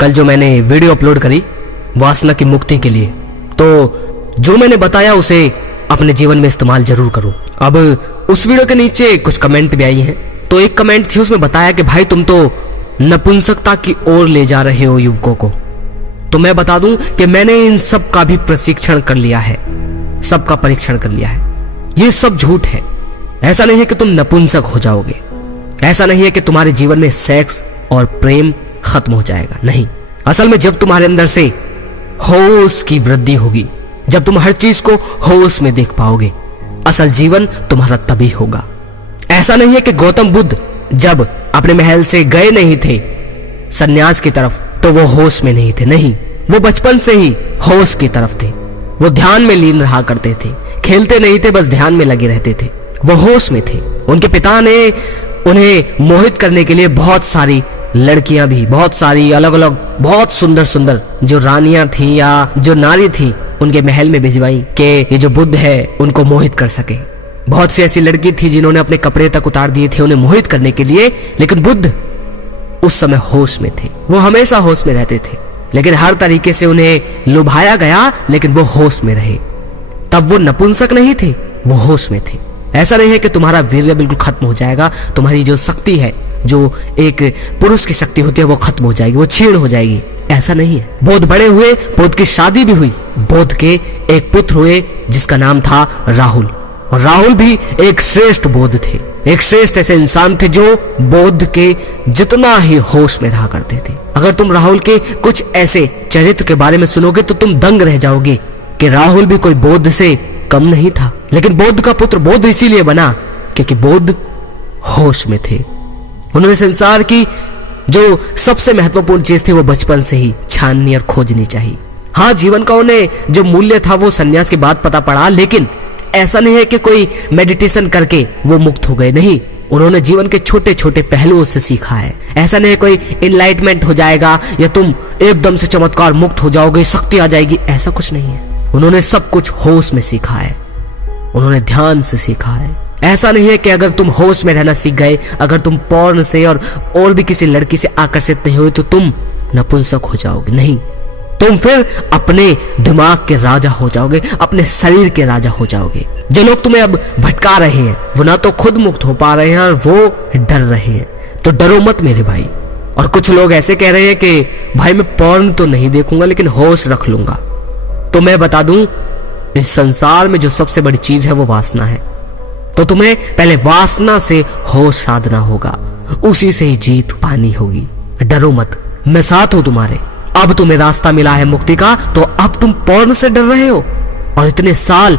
कल जो मैंने वीडियो अपलोड करी वासना की मुक्ति के लिए, तो जो मैंने बताया उसे अपने जीवन में इस्तेमाल जरूर करो। अब उस वीडियो के नीचे कुछ कमेंट भी आई हैं, तो एक कमेंट थी, उसमें बताया कि भाई तुम तो नपुंसकता की ओर ले जा रहे हो युवकों को। तो मैं बता दूं कि मैंने इन सब का भी प्रशिक्षण कर लिया है, सबका परीक्षण कर लिया है। ये सब झूठ है। ऐसा नहीं है कि तुम नपुंसक हो जाओगे, ऐसा नहीं है कि तुम्हारे जीवन में सेक्स और प्रेम खत्म हो जाएगा, नहीं। असल में जब तुम्हारे अंदर से होश की वृद्धि होगी, जब तुम हर चीज को होश में देख पाओगे, असल जीवन तुम्हारा तभी होगा। ऐसा नहीं है कि गौतम बुद्ध जब अपने महल से गए नहीं थे सन्यास की तरफ तो वो होश में नहीं थे, नहीं, वो बचपन से ही होश की तरफ थे। वो ध्यान में लीन रहा करते थे, खेलते नहीं थे, बस ध्यान में लगे रहते थे, वो होश में थे। उनके पिता ने उन्हें मोहित करने के लिए बहुत सारी लड़कियां भी, बहुत सारी अलग अलग बहुत सुंदर सुंदर जो रानियां थी या जो नारी थी उनके महल में भिजवाई कि ये जो बुद्ध है उनको मोहित कर सके। बहुत सी ऐसी लड़की थी जिन्होंने अपने कपड़े तक उतार दिए थे उन्हें मोहित करने के लिए, लेकिन बुद्ध उस समय होश में थे। वो हमेशा होश में रहते थे, लेकिन हर तरीके से उन्हें लुभाया गया, लेकिन वो होश में रहे। तब वो नपुंसक नहीं थे, वो होश में थे। ऐसा नहीं है कि तुम्हारा वीर्य बिल्कुल खत्म हो जाएगा, तुम्हारी जो शक्ति है, जो एक पुरुष की शक्ति होती है, वो खत्म हो जाएगी, वो क्षीण हो जाएगी, ऐसा नहीं है। बुद्ध बड़े हुए, बुद्ध की शादी भी हुई, बुद्ध के एक पुत्र हुए जिसका नाम था राहुल, और राहुल भी एक श्रेष्ठ बुद्ध थे, एक श्रेष्ठ ऐसे इंसान थे जो बुद्ध के जितना ही होश में रहा करते थे। अगर तुम राहुल के कुछ ऐसे चरित्र के बारे में सुनोगे तो तुम दंग रह जाओगे कि राहुल भी कोई बुद्ध से कम नहीं था, लेकिन बुद्ध का पुत्र बुद्ध इसीलिए बना क्योंकि बुद्ध होश में थे। उन्होंने संसार की जो सबसे महत्वपूर्ण चीज थी वो बचपन से ही छाननी और खोजनी चाहिए। हाँ, जीवन का उन्हें जो मूल्य था वो सन्यास के बाद पता पड़ा, लेकिन ऐसा नहीं है कि कोई मेडिटेशन करके वो मुक्त हो गए, नहीं। उन्होंने जीवन के छोटे छोटे पहलुओं से सीखा है। ऐसा नहीं कोई इनलाइटमेंट हो जाएगा या तुम एकदम से चमत्कार मुक्त हो जाओगे, शक्ति आ जाएगी, ऐसा कुछ नहीं है। उन्होंने सब कुछ होश में सीखा है, उन्होंने ध्यान से सीखा है। ऐसा नहीं है कि अगर तुम होश में रहना सीख गए, अगर तुम पॉर्न से और भी किसी लड़की से आकर्षित नहीं हुए तो तुम नपुंसक हो जाओगे, नहीं। तुम फिर अपने दिमाग के राजा हो जाओगे, अपने शरीर के राजा हो जाओगे। जो लोग तुम्हें अब भटका रहे हैं वो ना तो खुद मुक्त हो पा रहे हैं और वो डर रहे हैं, तो डरो मत मेरे भाई। और कुछ लोग ऐसे कह रहे हैं कि भाई मैं पॉर्न तो नहीं देखूंगा लेकिन होश रख लूंगा। तो मैं बता दूं, इस संसार में जो सबसे बड़ी चीज है वो वासना है, तो तुम्हें पहले वासना से होश साधना होगा, उसी से ही जीत पानी होगी। डरो मत, मैं साथ हूं तुम्हारे। अब तुम्हें रास्ता मिला है मुक्ति का, तो अब तुम पॉर्न से डर रहे हो और इतने साल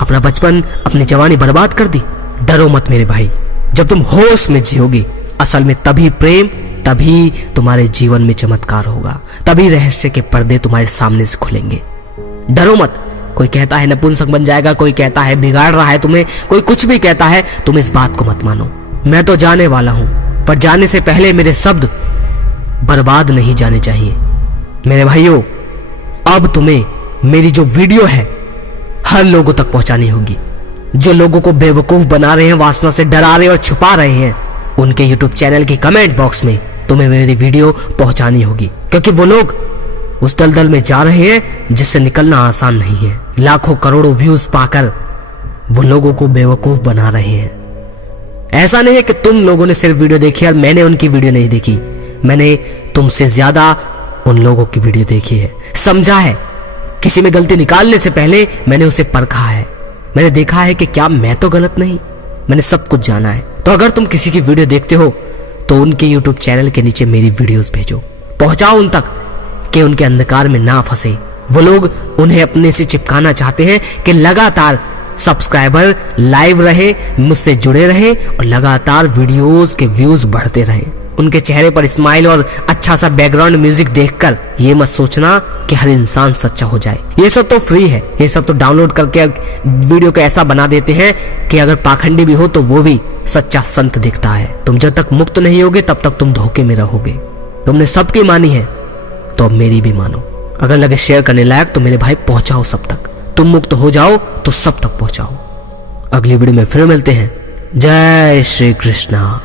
अपना बचपन अपनी जवानी बर्बाद कर दी। डरो मत मेरे भाई, जब तुम होश में जियोगे असल में तभी प्रेम, तभी तुम्हारे जीवन में चमत्कार होगा, तभी रहस्य के पर्दे तुम्हारे सामने से खुलेंगे। डरो मत। कोई कहता है नपुंसक बन जाएगा, कोई कहता है बिगाड़ रहा है तुम्हें, कोई कुछ भी कहता है, तुम इस बात को मत मानो। मैं तो जाने वाला हूं, पर जाने से पहले मेरे शब्द बर्बाद नहीं जाने चाहिए। मेरे भाइयों, अब तुम्हें मेरी जो वीडियो है हर लोगों तक पहुंचानी होगी। जो लोगों को बेवकूफ बना रहे हैं, वासना से डरा रहे हैं और छुपा रहे हैं, उनके YouTube चैनल की कमेंट बॉक्स में तुम्हें मेरी वीडियो पहुंचानी होगी, क्योंकि वो लोग उस दलदल में जा रहे हैं जिससे निकलना आसान नहीं है। लाखों करोड़ों व्यूज पाकर वो लोगों को बेवकूफ बना रहे हैं। ऐसा नहीं है कि तुम लोगों ने सिर्फ वीडियो देखी और मैंने उनकी वीडियो नहीं देखी, मैंने तुमसे ज्यादा उन लोगों की वीडियो देखी है, समझा है। किसी में गलती निकालने से पहले मैंने उसे परखा है, मैंने देखा है कि क्या मैं तो गलत नहीं, मैंने सब कुछ जाना है। तो अगर तुम किसी की वीडियो देखते हो तो उनके YouTube चैनल के नीचे मेरी वीडियोस भेजो, पहुंचाओ उन तक कि उनके अंधकार में ना फंसे। वो लोग उन्हें अपने से चिपकाना चाहते हैं कि लगातार सब्सक्राइबर लाइव रहे, मुझसे जुड़े रहे और लगातार वीडियोस के व्यूज बढ़ते रहे। उनके चेहरे पर स्माइल और अच्छा सा बैकग्राउंड म्यूजिक देखकर ये मत सोचना कि हर इंसान सच्चा हो जाए। ये सब तो फ्री है, ये सब तो डाउनलोड करके वीडियो को ऐसा बना देते हैं कि अगर पाखंडी भी हो तो वो भी सच्चा संत दिखता है। तुम जब तक मुक्त नहीं होगे तब तक तुम धोखे में रहोगे। तुमने सबकी मानी है तो अब मेरी भी मानो। अगर लगे शेयर करने लायक तो मेरे भाई पहुंचाओ सब तक। तुम मुक्त हो जाओ तो सब तक पहुंचाओ। अगली वीडियो में फिर मिलते हैं। जय श्री कृष्णा।